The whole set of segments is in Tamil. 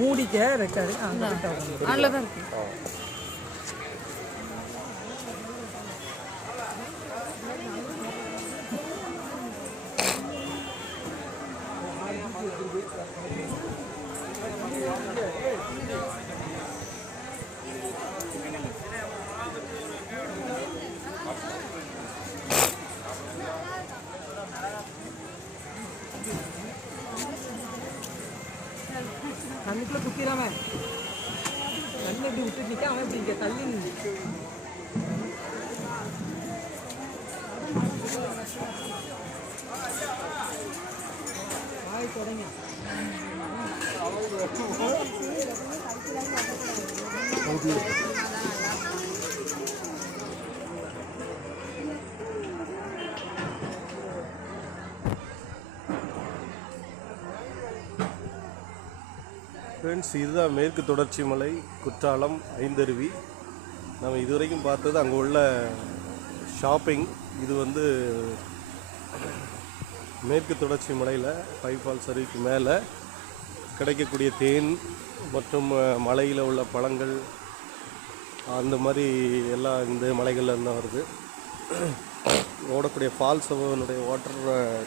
மூடிக்க ரெக்கார்டு அதில் தான் இருக்கு. கண்ணுக்குள்ள குத்திராம கண்ணு எப்படி விட்டு நிற்க அவன் இப்படி இங்கே தள்ளி வாய் தொடங்க. ஃப்ரெண்ட்ஸ், இதுதான் மேற்கு தொடர்ச்சி மலை குற்றாலம் ஐந்தருவி. நம்ம இதுவரைக்கும் பார்த்தது அங்கே உள்ள ஷாப்பிங். இது வந்து மேற்கு தொடர்ச்சி மலையில் 5 ஃபால்ஸ் அருவிக்கு மேலே கிடைக்கக்கூடிய தேன் மற்றும் மலையில் உள்ள பழங்கள் அந்த மாதிரி எல்லாம் இந்த மலைகளில் இருந்தால் வருது. ஓடக்கூடிய ஃபால்ஸ் அவனுடைய வாட்டர்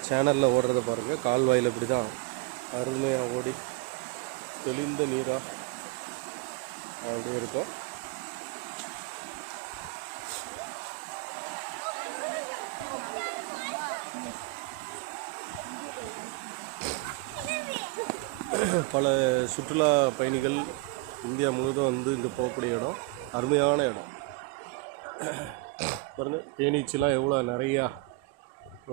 சேனலில் ஓடுறத பாருங்கள். கால்வாயில் இப்படி தான் அருமையாக ஓடி தெளிந்த நீராக அப்படியே இருக்கும். பல சுற்றுலா பயணிகள் இந்தியா முழுவதும் வந்து இங்கே போகக்கூடிய இடம், அருமையான இடம் பாருங்கள். தேனீச்செலாம் எவ்வளோ நிறையா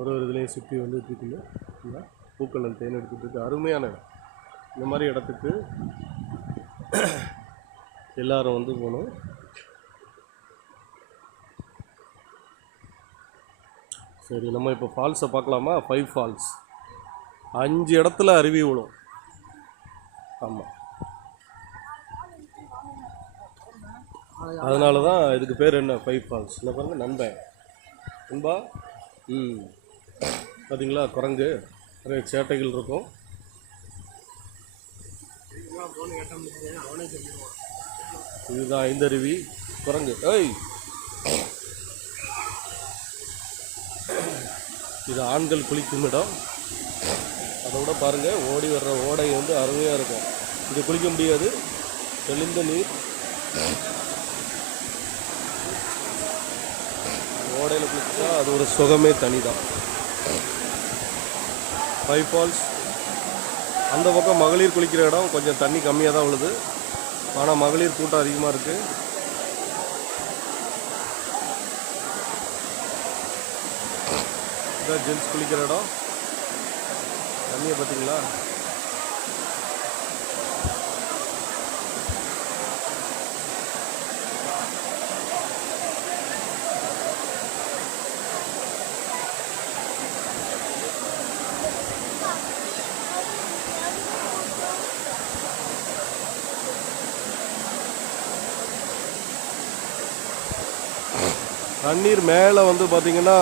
ஒரு இதுலேயும் சுற்றி வந்துட்டு இருக்குங்க. பூக்கள் தேன் எடுத்துகிட்டு இருக்கு. அருமையான இடம். இந்த மாதிரி இடத்துக்கு எல்லாரும் வந்து போகணும். சரி, நம்ம இப்போ ஃபால்ஸை பார்க்கலாமா? 5 ஃபால்ஸ் 5 இடத்துல அருவி விழும். ஆமாம், அதனால தான் இதுக்கு பேர் என்ன 5 ஃபால்ஸ். என்ன பாருங்கள், நண்பா பார்த்தீங்களா? குரங்கு நிறைய சேட்டைகள் இருக்கும். இதுதான் ஐந்தருவி. குரங்கு இது ஆண்கள் குளிக்கும் இடம். அதோட பாருங்கள், ஓடி வர்ற ஓடை வந்து அருமையாக இருக்கும். இது குளிக்க முடியாது, தெளிந்த நீர். ஓடையில் குளிச்சா அது ஒரு சுகமே தனி தான். 5 ஃபால்ஸ். அந்த பக்கம் மகளிர் குளிக்கிற இடம் கொஞ்சம் தண்ணி கம்மியாக தான் விழுது, ஆனால் மகளிர் கூட்டம் அதிகமாக இருக்குது. இதான் ஜென்ஸ் குளிக்கிற இடம். தண்ணியை பார்த்தீங்களா? தண்ணீர் மேலே வந்து பார்த்திங்கன்னா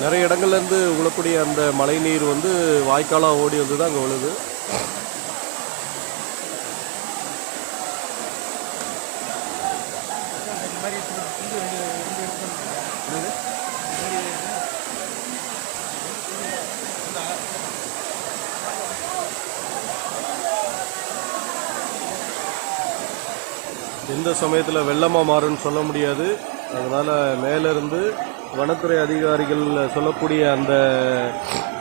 நிறைய இடங்கள்லேருந்து விழக்கூடிய அந்த மழை நீர் வந்து வாய்க்காலாக ஓடி வந்து தான் அங்கே விழுது. எந்த சமயத்தில் வெள்ளமாக மாறுன்னு சொல்ல முடியாது. அதனால் மேலேருந்து வனத்துறை அதிகாரிகள் சொல்லக்கூடிய அந்த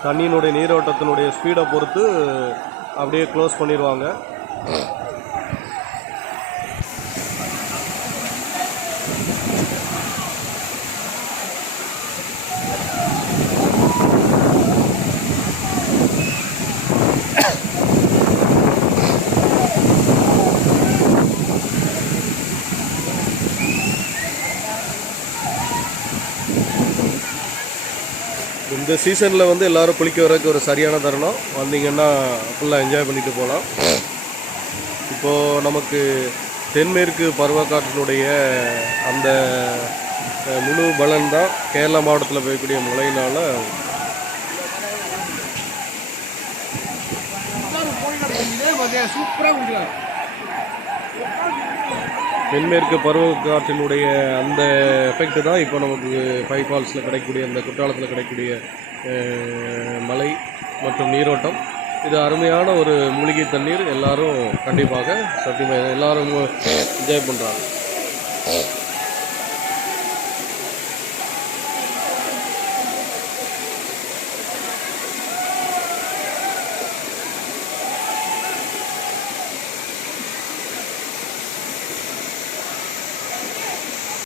தண்ணியினுடைய நீரோட்டத்தினுடைய ஸ்பீடை பொறுத்து அப்படியே க்ளோஸ் பண்ணிடுவாங்க. இந்த சீசனில் வந்து எல்லோரும் குளிக்க வரதுக்கு ஒரு சரியான தருணம். வந்தீங்கன்னா ஃபுல்லாக என்ஜாய் பண்ணிட்டு போகலாம். இப்போது நமக்கு தென்மேற்கு பருவக்காற்றினுடைய அந்த முழு பலன் தான் கேரளா மாவட்டத்தில் பெய்யக்கூடிய மழையினால் சூப்பராக குடிக்கலாம். தென்மேற்கு பருவக்காற்றினுடைய அந்த எஃபெக்ட் தான் இப்போ நமக்கு ஃபைவ் ஃபால்ஸில் கிடைக்கக்கூடிய அந்த குற்றாலத்தில் கிடைக்கக்கூடிய மலை மற்றும் நீரோட்டம். இது அருமையான ஒரு மூலிகை தண்ணீர். எல்லாரும் கண்டிப்பாக சத்தியமாக எல்லாரும் என்ஜாய் பண்ணுறாங்க.